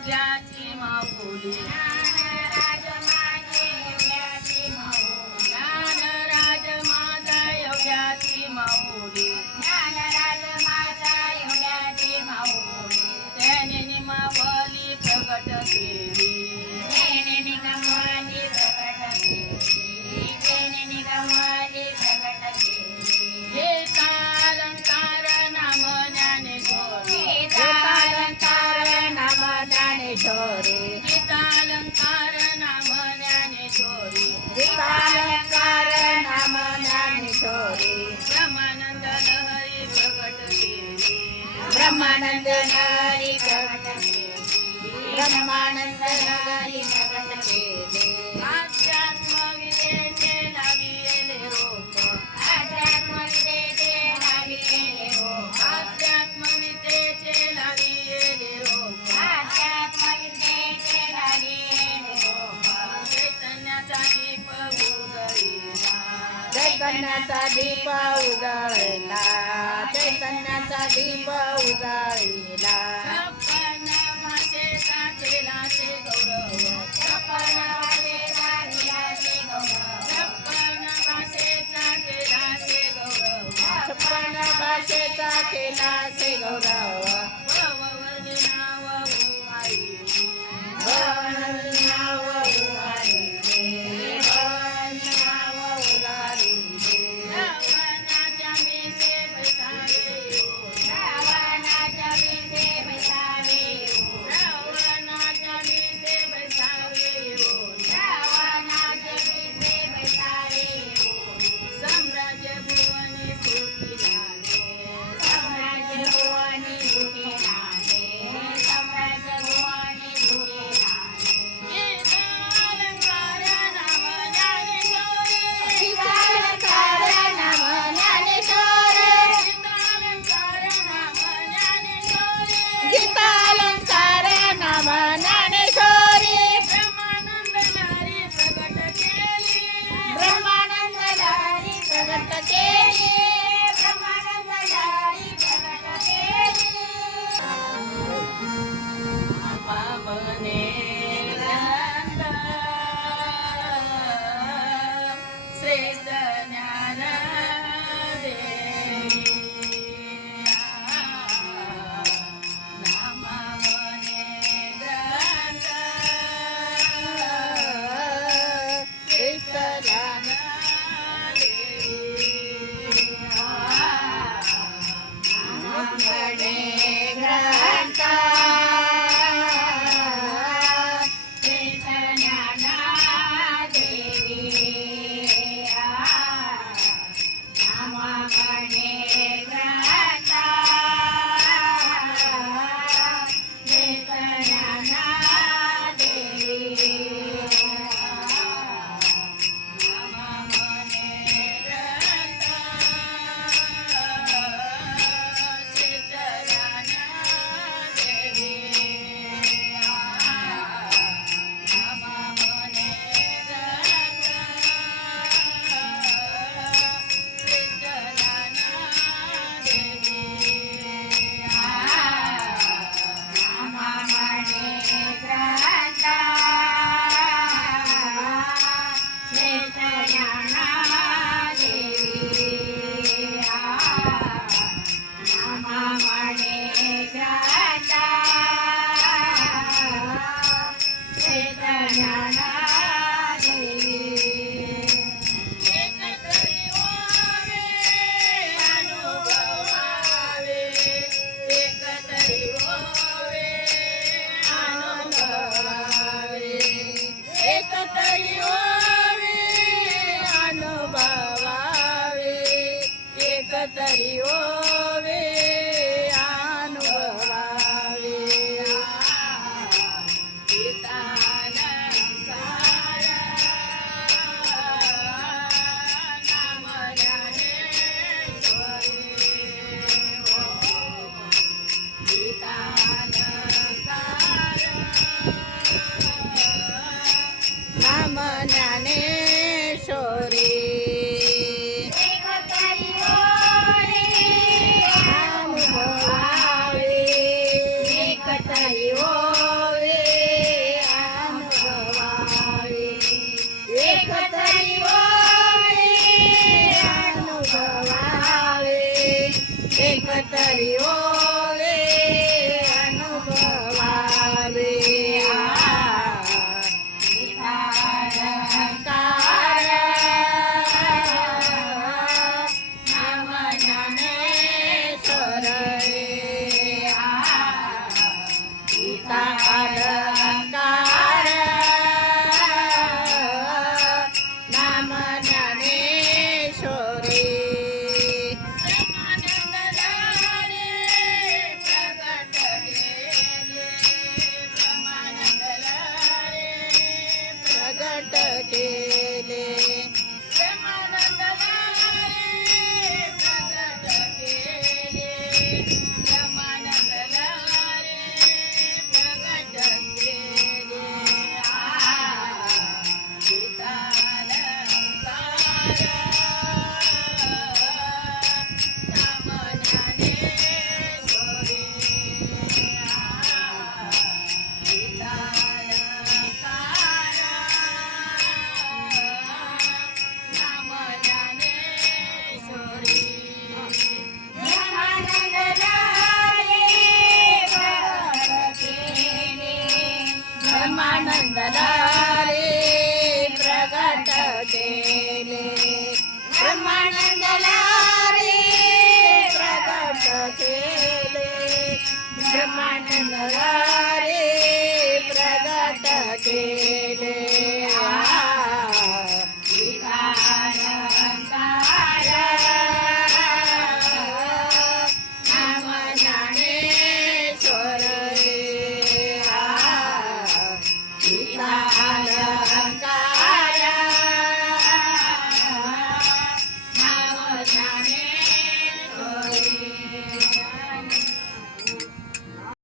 एवढ्याची माऊली. ज्ञानराज माझा एवढ्याची माऊली. त्याने निमावली प्रगट केली. ब्रह्मानंद नारी ब्रह्मानंद नारी चैतन्याचा दीप उजळला चैतन्याचा दीप उजळला. गौरव Namah Mani. ब्रह्मानंद ब्रह्मानंद प्रगट केले. ब्रह्मानंद प्रगट केले. नाम